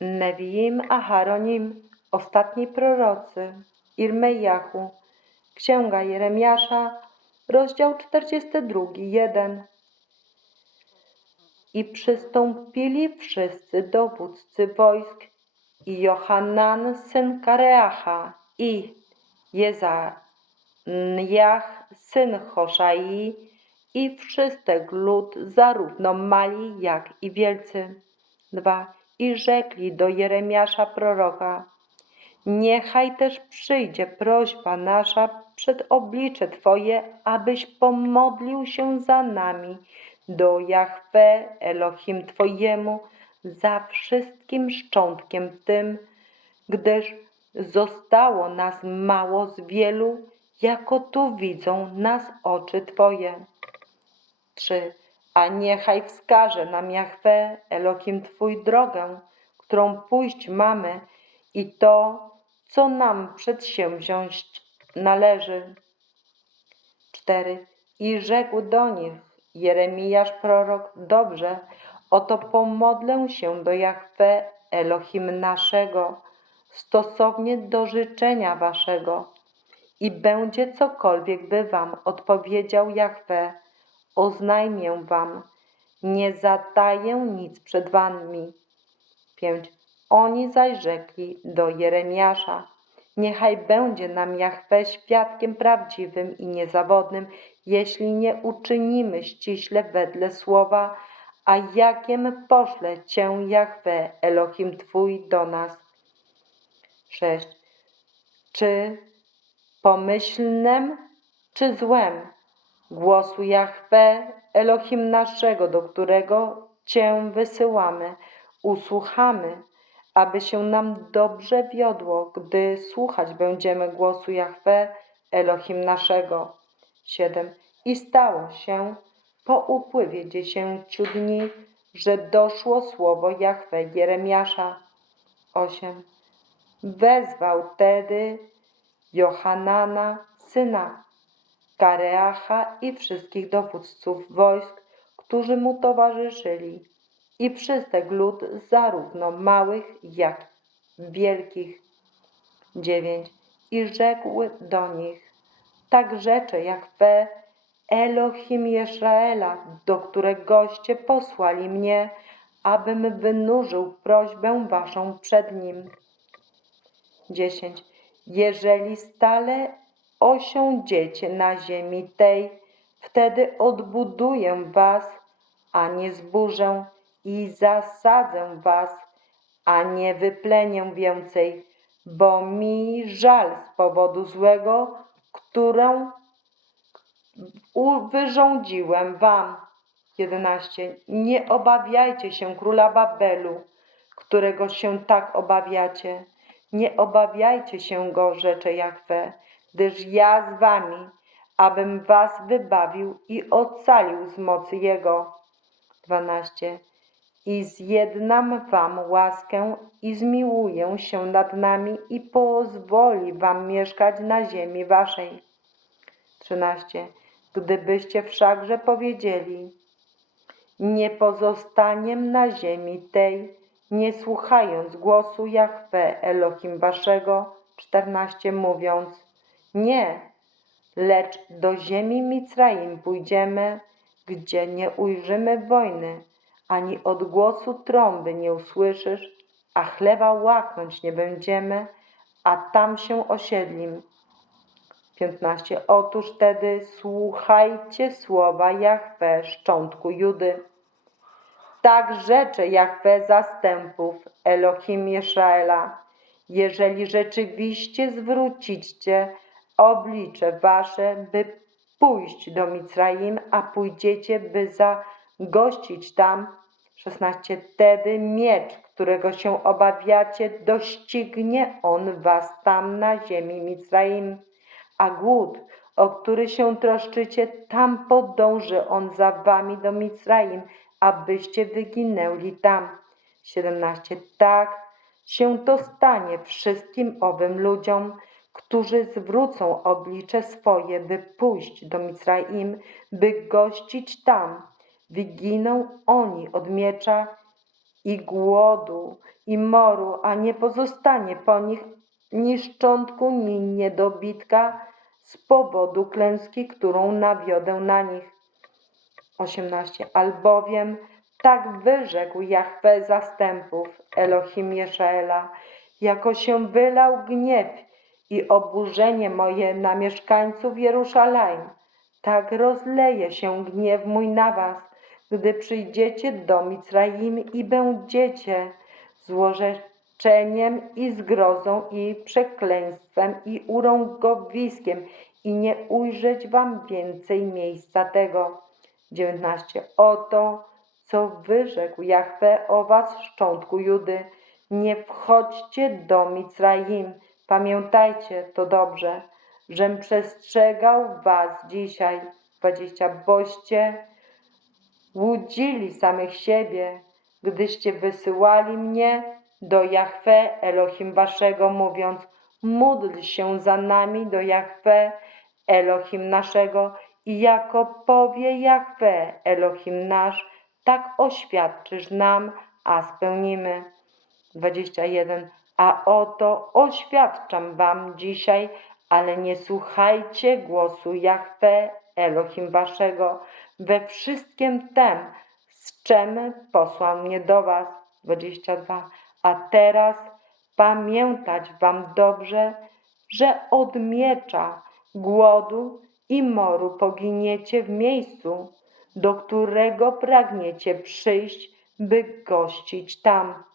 Neviim Aharonim, ostatni prorocy, Irmejahu, Księga Jeremiasza, rozdział 42, 1. I przystąpili wszyscy dowódcy wojsk i Johanan syn Kareacha i Jezaniach syn Hoszai i wszystek lud, zarówno mali jak i wielcy. 2. I rzekli do Jeremiasza proroka, Niechaj też przyjdzie prośba nasza przed oblicze Twoje, abyś pomodlił się za nami do Jahwe Elohim Twojemu za wszystkim szczątkiem tym, gdyż zostało nas mało z wielu, jako tu widzą nas oczy Twoje. 3. A niechaj wskaże nam Jahwe Elohim Twój drogę, którą pójść mamy i to, co nam przedsięwziąć należy. 4. I rzekł do nich Jeremiasz prorok, dobrze, oto pomodlę się do Jahwe Elohim naszego, stosownie do życzenia waszego. I będzie cokolwiek by wam odpowiedział Jahwe, oznajmię wam, nie zataję nic przed wami. 5. Oni zaś rzekli do Jeremiasza, niechaj będzie nam Jahwe świadkiem prawdziwym i niezawodnym, jeśli nie uczynimy ściśle wedle słowa, a jakiem poszle Cię Jahwe, Elohim Twój do nas. 6. Czy pomyślnem, czy złem? Głosu Jahwe, Elohim naszego, do którego Cię wysyłamy, usłuchamy, aby się nam dobrze wiodło, gdy słuchać będziemy głosu Jahwe, Elohim naszego. 7. I stało się po upływie dziesięciu dni, że doszło słowo Jahwe Jeremiasza. 8. Wezwał tedy Johanana, syna Kareacha i wszystkich dowódców wojsk, którzy mu towarzyszyli, i wszystek lud, zarówno małych, jak wielkich. 9. I rzekł do nich, tak rzecze Jahwe, Elohim Jezraela, do któregoście posłali mnie, abym wynurzył prośbę waszą przed nim. 10. Jeżeli stale osiądziecie na ziemi tej, wtedy odbuduję was, a nie zburzę i zasadzę was, a nie wyplenię więcej, bo mi żal z powodu złego, którą wyrządziłem wam. 11. Nie obawiajcie się króla Babelu, którego się tak obawiacie. Nie obawiajcie się go, rzecze Jahwe, gdyż ja z wami, abym was wybawił i ocalił z mocy jego. 12. I zjednam wam łaskę i zmiłuję się nad nami i pozwoli wam mieszkać na ziemi waszej. 13. Gdybyście wszakże powiedzieli, nie pozostaniem na ziemi tej, nie słuchając głosu Jahwe Elohim waszego, 14 mówiąc, nie, lecz do ziemi Micraim pójdziemy, gdzie nie ujrzymy wojny, ani odgłosu trąby nie usłyszysz, a chleba łaknąć nie będziemy, a tam się osiedlim. 15. Otóż wtedy słuchajcie słowa Jahwe, szczątku Judy. Tak rzecze Jahwe zastępów, Elohim Jezraela. Jeżeli rzeczywiście zwrócicie oblicze wasze, by pójść do Micraim, a pójdziecie, by zagościć tam, 16. Wtedy miecz, którego się obawiacie, doścignie on was tam na ziemi Micraim, a głód, o który się troszczycie, tam podąży on za wami do Micraim, abyście wyginęli tam. 17. Tak się to stanie wszystkim owym ludziom, którzy zwrócą oblicze swoje, by pójść do Micraim, by gościć tam. Wyginą oni od miecza i głodu, i moru, a nie pozostanie po nich ni szczątku, ni niedobitka z powodu klęski, którą nawiodę na nich. 18. Albowiem tak wyrzekł Jahwe zastępów, Elohim Jeszaela, jako się wylał gniew i oburzenie moje na mieszkańców Jeruszalem, tak rozleje się gniew mój na was, gdy przyjdziecie do Mizraim i będziecie złorzeczeniem i zgrozą i przekleństwem i urągowiskiem i nie ujrzeć wam więcej miejsca tego. 19. Oto, co wyrzekł Jahwe o was, szczątku Judy. Nie wchodźcie do Mizraim. Pamiętajcie to dobrze, żem przestrzegał was dzisiaj. 20. Boście łudzili samych siebie, gdyście wysyłali mnie do Jahwe, Elohim waszego, mówiąc, módl się za nami do Jahwe, Elohim naszego i jako powie Jahwe, Elohim nasz, tak oświadczysz nam, a spełnimy. 21. A oto oświadczam wam dzisiaj, ale nie słuchajcie głosu Jahwe, Elohim waszego, we wszystkim tem, z czym posłał mnie do was. 22. A teraz pamiętać wam dobrze, że od miecza, głodu i moru poginiecie w miejscu, do którego pragniecie przyjść, by gościć tam.